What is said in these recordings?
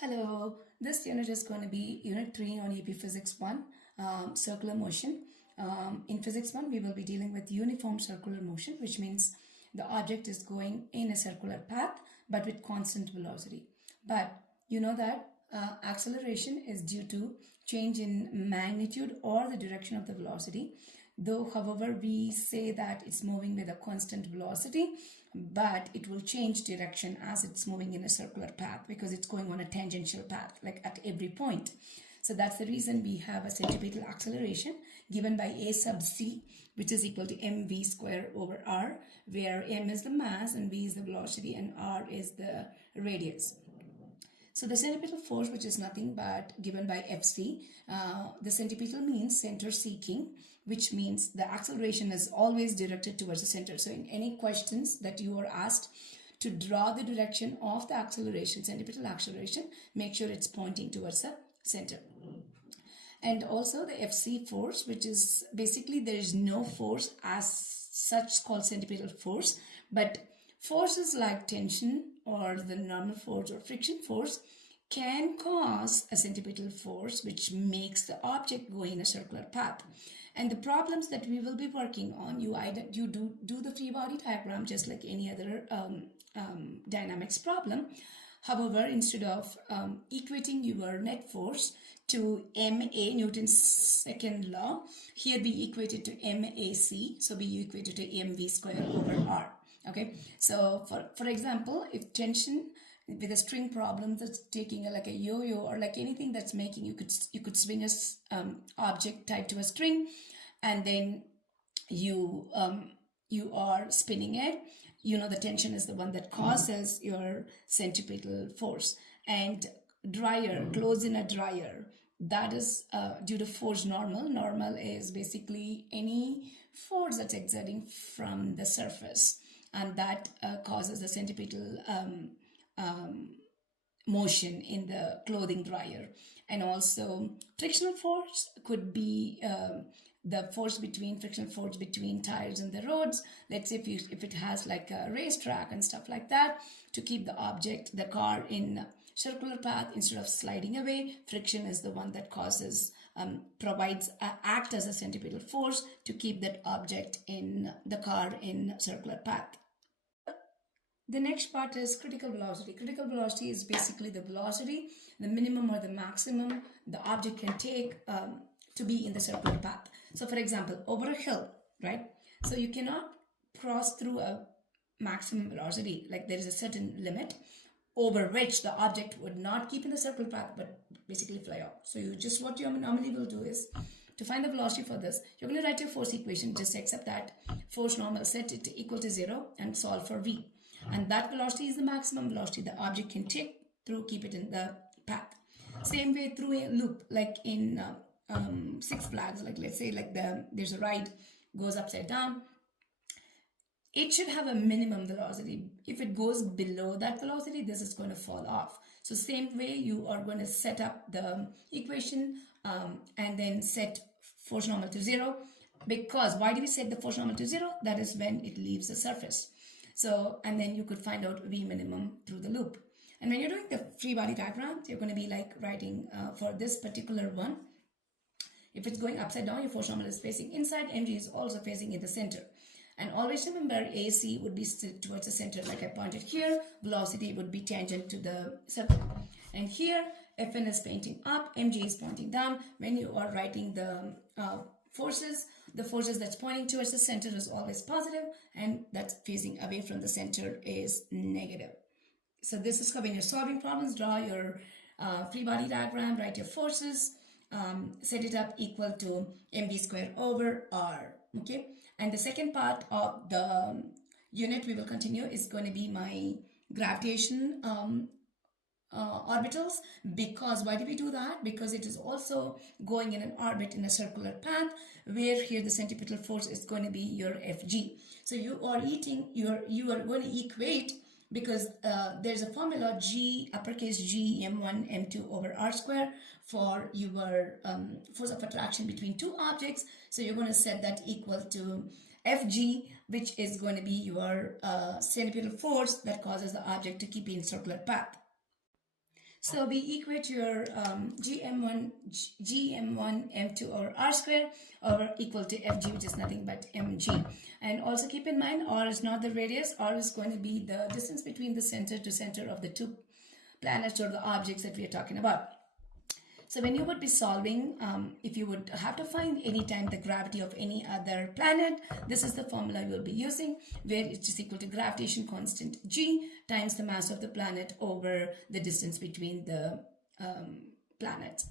Hello, this unit is going to be Unit 3 on AP Physics 1, circular motion. In Physics 1, we will be dealing with uniform circular motion, which means the object is going in a circular path, but with constant velocity. But you know that acceleration is due to change in magnitude or the direction of the velocity. Though, however, we say that it's moving with a constant velocity, but it will change direction as it's moving in a circular path because it's going on a tangential path, like at every point. So that's the reason we have a centripetal acceleration given by A sub c, which is equal to mv square over r, where m is the mass and v is the velocity and r is the radius. So the centripetal force, which is nothing but given by Fc, the centripetal means center seeking, which means the acceleration is always directed towards the center. So in any questions that you are asked to draw the direction of the acceleration, centripetal acceleration, make sure it's pointing towards the center. And also the Fc force, which is basically there is no force as such called centripetal force, but forces like tension or the normal force or friction force can cause a centripetal force which makes the object go in a circular path. And the problems that we will be working on, you do the free body diagram just like any other dynamics problem. However, instead of equating your net force to MA, Newton's second law, here we equate it to MAC, so we equate it to mv square over r. Okay, so for example, if tension with a string problem that's taking like a yo-yo or like anything that's making you could swing a object tied to a string, and then you are spinning it. You know the tension is the one that causes your centripetal force. And dryer, clothes in a dryer, that is due to force normal. Normal is basically any force that's exerting from the surface, and that causes the centripetal motion in the clothing dryer. And also frictional force could be the frictional force between tires and the roads. Let's say if it has like a racetrack and stuff like that, to keep the car in circular path instead of sliding away, friction is the one that causes act as a centripetal force to keep that object in the car in circular path. The next part is critical velocity. Critical velocity is basically the velocity, the minimum or the maximum the object can take to be in the circular path. So for example, over a hill, right? So you cannot cross through a maximum velocity, like there is a certain limit over which the object would not keep in the circular path but basically fly off. So what you normally will do is, to find the velocity for this, you're going to write your force equation, just accept that force normal, set it equal to 0 and solve for v. And that velocity is the maximum velocity the object can take through, keep it in the path. Same way through a loop, like in Six Flags, like let's say like there's a ride, goes upside down. It should have a minimum velocity. If it goes below that velocity, this is going to fall off. So same way you are going to set up the equation and then set force normal to 0. Because why do we set the force normal to 0? That is when it leaves the surface. So, and then you could find out V minimum through the loop. And when you're doing the free body diagram, you're going to be like writing for this particular one. If it's going upside down, your force normal is facing inside, mg is also facing in the center. And always remember, AC would be towards the center, like I pointed here. Velocity would be tangent to the circle. And here, Fn is pointing up, mg is pointing down. When you are writing the forces, the forces that's pointing towards the center is always positive, and that's facing away from the center is negative. So this is when you're solving problems, draw your free body diagram, write your forces, set it up equal to mv square over r. Okay, and the second part of the unit we will continue is going to be my gravitation orbitals. Because why do we do that? Because it is also going in an orbit in a circular path, where here the centripetal force is going to be your Fg. So you are going to equate, because there's a formula G, uppercase G, m1 m2 over r square for your force of attraction between two objects. So you're going to set that equal to Fg, which is going to be your centripetal force that causes the object to keep in circular path. So we equate your gm1 m2 over r square over equal to fg, which is nothing but mg. And also keep in mind, r is not the radius. R is going to be the distance between the center to center of the two planets or the objects that we are talking about. So when you would be solving, if you would have to find any time the gravity of any other planet, this is the formula you will be using, where it is equal to gravitation constant g times the mass of the planet over the distance between the planets.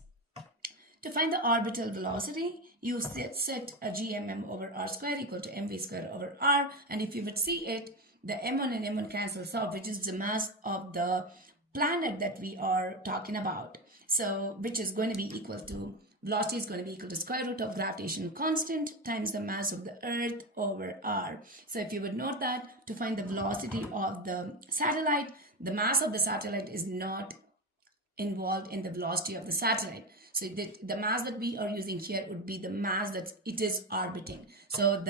To find the orbital velocity, you set a gmm over r square equal to mv square over r, and if you would see it, the m1 and m1 cancels out, which is the mass of the planet that we are talking about. So, which is going to be equal to, velocity is going to be equal to square root of gravitational constant times the mass of the earth over r. So if you would note that, to find the velocity of the satellite, the mass of the satellite is not involved in the velocity of the satellite. So the mass that we are using here would be the mass that it is orbiting. So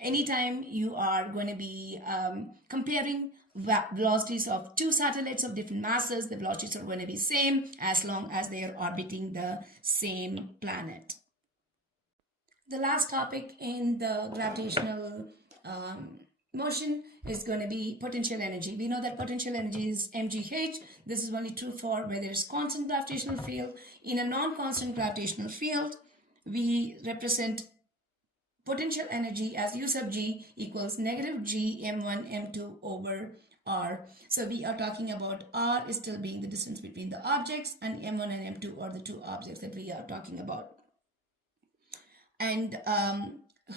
anytime you are going to be comparing velocities of two satellites of different masses, the velocities are going to be same as long as they are orbiting the same planet. The last topic in the gravitational motion is going to be potential energy. We know that potential energy is mgh. This is only true for where there is constant gravitational field. In a non-constant gravitational field, we represent potential energy as U sub g equals negative g m1 m2 over r. So we are talking about r is still being the distance between the objects, and m1 and m2 are the two objects that we are talking about. And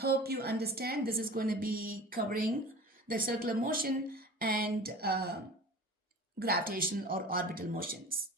hope you understand, this is going to be covering the circular motion and gravitational or orbital motions.